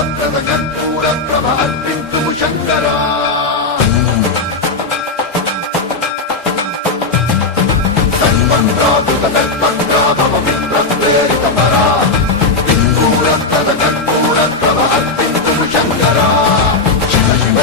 కర్పూర కర్పూర ప్రభ అర్పింతుము శంకరా సన్మంత్రాదుత కల్పంత్రా భవ మిత్ర ప్రేరిత పరా కర్పూర ప్రభ అర్పింతుము శంకరా శివ శివ